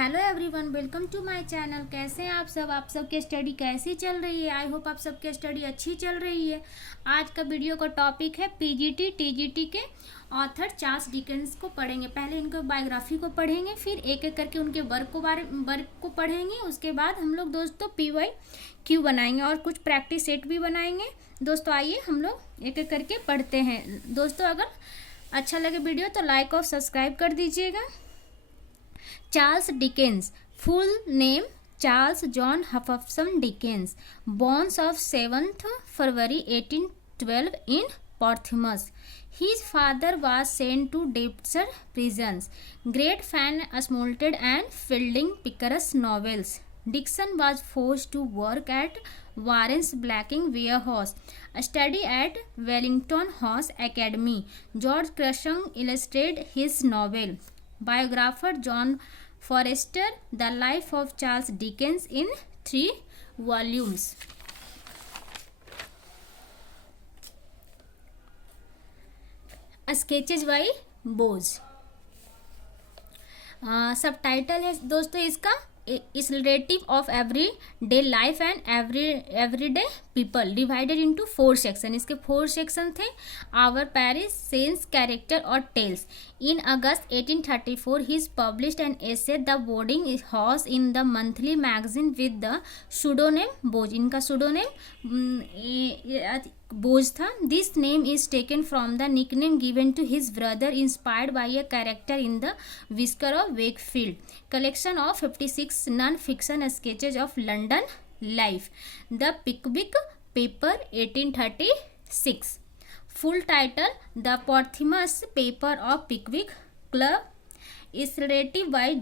Hello everyone, welcome to my channel. कैसे हैं आप सब? आप सबकी स्टडी कैसी चल रही है? आई होप आप सबकी स्टडी अच्छी चल रही है। आज का वीडियो का टॉपिक है पीजीटी टीजीटी के ऑथर चार्ल्स डिकेंस को पढ़ेंगे। पहले इनको बायोग्राफी को पढ़ेंगे, फिर एक एक करके उनके वर्क को पढ़ेंगे। उसके बाद हम लोग दोस्तों PYQ बनाएंगे और कुछ प्रैक्टिस सेट भी बनाएंगे। दोस्तों आइए हम लोग एक एक करके पढ़ते हैं। दोस्तों अगर अच्छा लगे वीडियो तो लाइक और सब्सक्राइब कर दीजिएगा। Charles Dickens, full name Charles John Huffington Dickens, born of 7th February 1812 in Portsmouth. His father was sent to Deptford prisons. Great fan assaulted and fielding Pickers novels. Dixon was forced to work at Warren's Blacking Warehouse, study at Wellington House Academy. George Curzon illustrated his novel. Biographer John Forster, The Life of Charles Dickens in 3 volumes. Sketches by Boz. Subtitle है दोस्तों इसका इस relative of every day life and every day people, divided into 4 section. इसके 4 section थे। Our parish, scenes, character और tales. In August 1834 he published an essay the boarding house in the monthly magazine with the pseudonym Boz. इनका pseudonym Boz था। This name is taken from the nickname given to his brother, inspired by a character in the vicar of Wakefield. Collection of 56 non fiction sketches of London life. The Pickwick paper 1836। Full title the posthumous paper of Pickwick club is relative by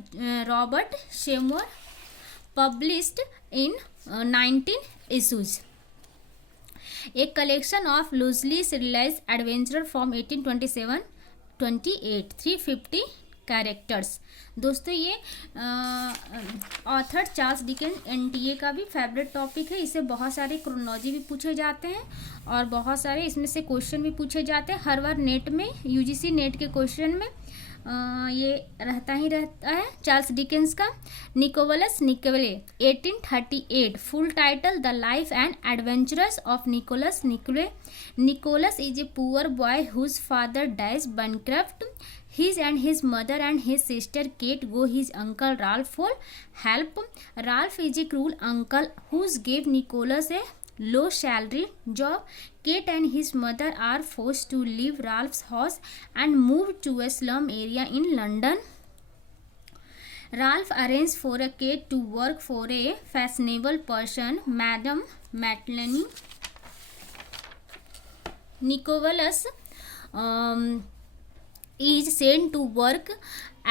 Robert Seymour, published in 19 issues. A collection of loosely serialized adventure from 1827-28, 350 characters. दोस्तों ये author Charles Dickens NTA का भी favourite topic है। इससे बहुत सारे chronology भी पूछे जाते हैं और बहुत सारे इसमें से क्वेश्चन भी पूछे जाते हैं। हर बार नेट में UGC नेट के क्वेश्चन में ये रहता है। चार्ल्स डिकेंस का Nicholas Nickleby 1838। Full title the life and adventures of Nicholas Nickleby. Nicholas is a poor boy whose father dies bankrupt. His and his mother and his sister Kate go his uncle Ralph for help. Ralph is a cruel uncle who gave Nicholas a low salary job. Kate and his mother are forced to leave Ralph's house and move to a slum area in London. Ralph arranges for a Kate to work for a fashionable person, Madame Matlany. Nicholas is sent to work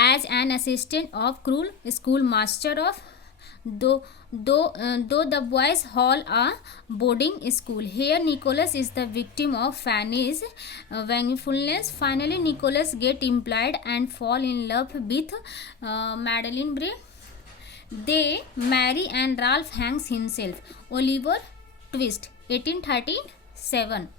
as an assistant of cruel schoolmaster of though the boys hall a boarding school. Here Nicholas is the victim of Fanny's vengefulness. Finally Nicholas get employed and fall in love with Madeline Bray. They marry and Ralph hangs himself. Oliver Twist 1837.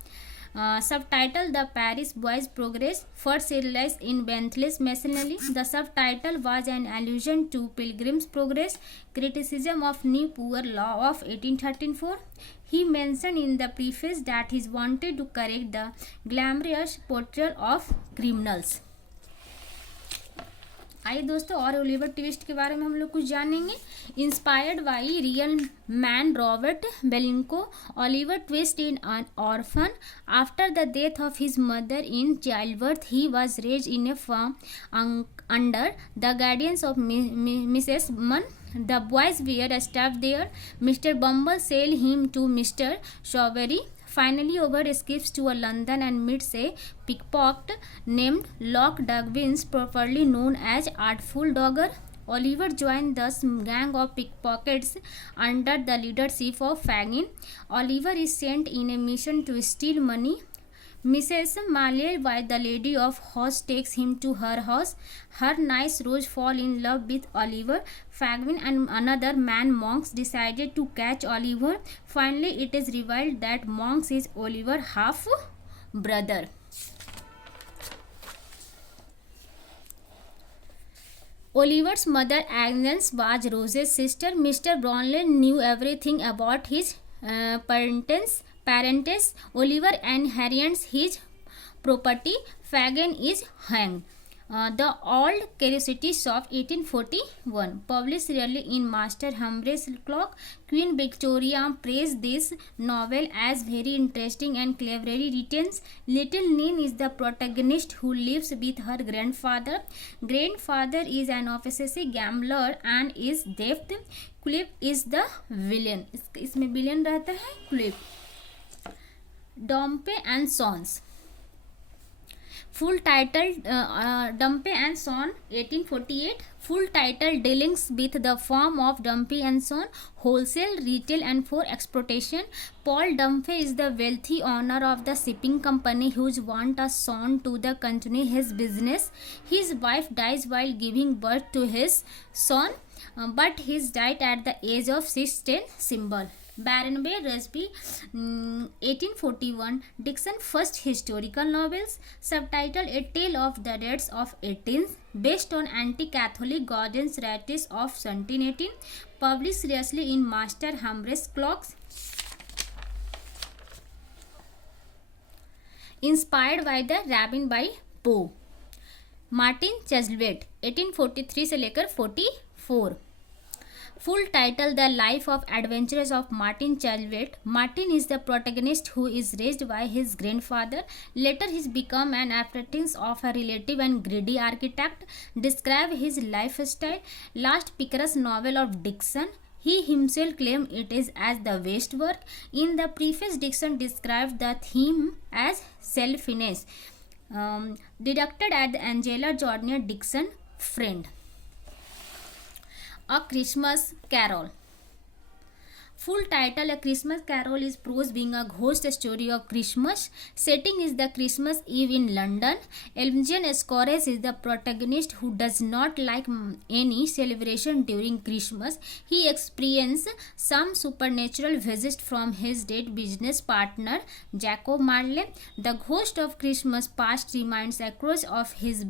Subtitle The Paris Boys Progress, first serialized in Bentley's Masonry. The subtitle was an allusion to Pilgrim's Progress, criticism of New Poor Law of 1834. He mentioned in the preface that he wanted to correct the glamorous portrayal of criminals. आइए दोस्तों और Oliver twist के बारे में हम लोग कुछ जानेंगे। Inspired by real man Robert Blincoe, Oliver Twist in an orphan. After the death of his mother in childbirth he was raised in a farm under the guidance of Mrs Mann. The boys were stabbed there. Mr. Bumble sell him to Mr. Strawberry. Finally, Over escapes to London and meets a pickpocket named Locke Duggins, properly known as Artful Dogger. Oliver joined the gang of pickpockets under the leadership of Fagin. Oliver is sent in a mission to steal money. Mrs. Malloy, by the lady of house, takes him to her house. Her niece Rose fall in love with Oliver. Fagin and another man, Monks, decided to catch Oliver. Finally, it is revealed that Monks is Oliver's half brother. Oliver's mother Agnes was Rose's sister. Mr. Brownlee knew everything about his parents. Oliver inherits his property. Fagin is hanged. The Old Curiosity Shop, 1841. Published rarely in Master Humphrey's Clock. Queen Victoria praised this novel as very interesting and cleverly written. Little Nin is the protagonist who lives with her grandfather. Grandfather is an obsessive gambler and is deaf. Clip is the villain. इसमें villain रहता है clip. Dompe and Sons. Full title Dumpy and Son, 1848. Full title dealings with the firm of Dumpy and Son, wholesale, retail and for exploitation. Paul Dumpy is the wealthy owner of the shipping company who wants a son to the continue his business. His wife dies while giving birth to his son, but his died at the age of 16. Symbol. Barnaby Rusby, 1841. Dickens' first historical novels. Subtitle A Tale of the Deaths of 18, based on anti-Catholic Gordon's Rattis of 1718. Published seriously in Master Humphrey's Clocks. Inspired by the Rabbin by Poe. Martin Chuzzlewit, 1843 से लेकर 44. Full title The Life of Adventures of Martin Chuzzlewit. Martin is the protagonist who is raised by his grandfather. Later he becomes an apprentice of a relative and greedy architect. Describe his lifestyle. Last picarous novel of Dickens. He himself claimed it is as the best work. In the preface, Dickens described the theme as selfishness, deducted at the Angela Jordan Dickens friend. A Christmas Carol. Full title A Christmas Carol is prose being a ghost story of Christmas. Setting is the Christmas Eve in London. Elgin Escores is the protagonist who does not like any celebration during Christmas. He experiences some supernatural visit from his dead business partner Jacob Marley. The ghost of Christmas past reminds Across of his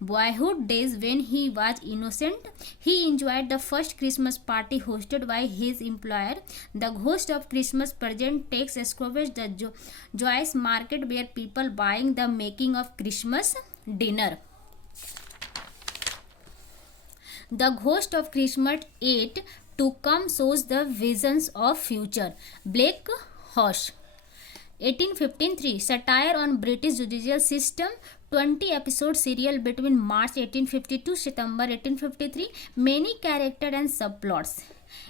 boyhood days when he was innocent. He enjoyed the first Christmas party hosted by his employer. The ghost of Christmas present takes Escovitch the joyous market where people buying the making of Christmas dinner. The ghost of Christmas 8 to come shows the visions of future. Black Horse, 1815. Satire on British judicial system. 20-episode serial between March 1852 September 1853. Many characters and subplots.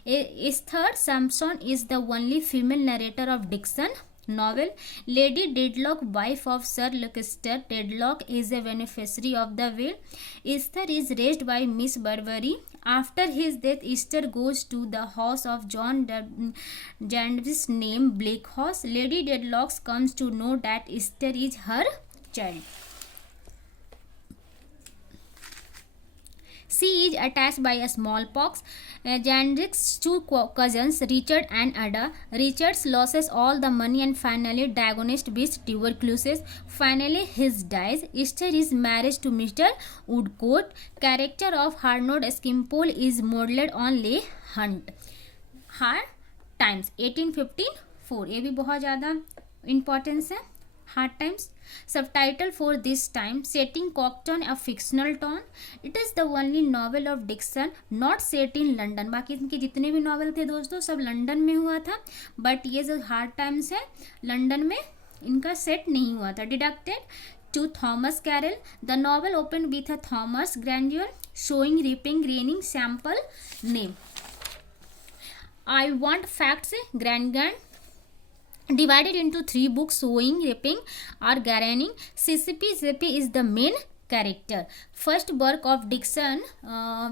Esther Sampson is the only female narrator of Dickens novel. Lady Dedlock, wife of Sir Leicester Dedlock, is a beneficiary of the will. Esther is raised by Miss Barbary. After his death, Esther goes to the house of John Jarvis named Bleak House. Lady Dedlock comes to know that Esther is her child. She is attacked by a smallpox. Jandrik's two cousins, Richard and Ada. Richard loses all the money and finally diagnosed with tuberculosis. Finally, he dies. Esther is married to Mr. Woodcourt. Character of Arnold Skimpole is modeled on Leigh Hunt. Hard Times, 1854. ये भी बहुत ज़्यादा importance है. Hard Times. Subtitle for this time, setting Cockton a fictional tone. It is the only novel of Dickens not set in London. बाकी इनके जितने भी novel थे दोस्तों सब लंदन में हुआ था, बट ये जो हार्ड टाइम्स है लंदन में इनका सेट नहीं हुआ था. Deducted to Thomas Carroll. The novel opened with a Thomas grandeur showing reaping, graining, sample name. I Want Facts, Grand divided into 3 books, sowing, reaping or gardening. Zippy is the main character. First work of Dickens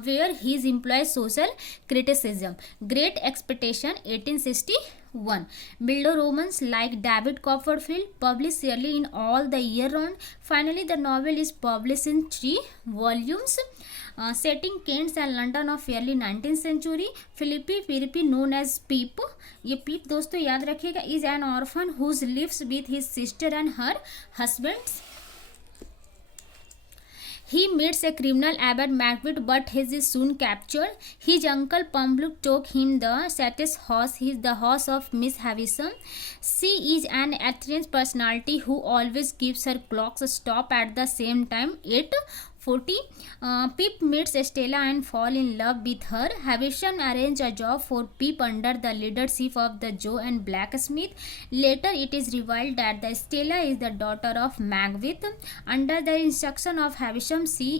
where he employs social criticism. Great Expectation, 1861. Mildo romance like David Copperfield, published yearly in all the year round. Finally, the novel is published in 3 volumes. Setting Kent and London of early 19th century. Philippi known as Peep. ये पीप दोस्तों याद रखिएगा, is an orphan who lives with his sister and her husband. He meets a criminal Abbot Macbeth, but he is soon captured. His uncle Pembroke took him the satyrs horse. He is the horse of Miss Havisham. She is an Athenian personality who always keeps her clocks stop at the same time. 8:40. Pip meets Stella and fall in love with her. Havisham arranges a job for Pip under the leadership of the Joe and Blacksmith. Later, it is revealed that the Stella is the daughter of Macbeth. Under the instruction of Havisham, she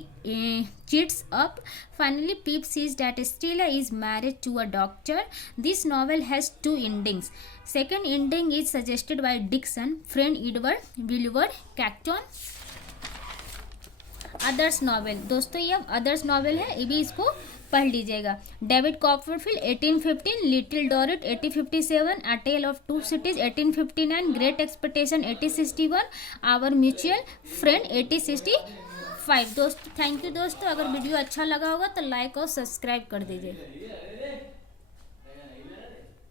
cheats up. Finally, Pip sees that Stella is married to a doctor. This novel has two endings. Second ending is suggested by Dickens, friend Edward Wilbur Cacton. Others novel, दोस्तों ये अब others novel है, ये भी इसको पढ़ लीजिएगा। David Copperfield 1815, little Dorrit 1857, a tale of two cities 1859, great expectation 1861, our mutual friend 1865। दोस्तों थैंक यू दोस्तों, अगर वीडियो अच्छा लगा होगा तो लाइक और सब्सक्राइब कर दीजिए।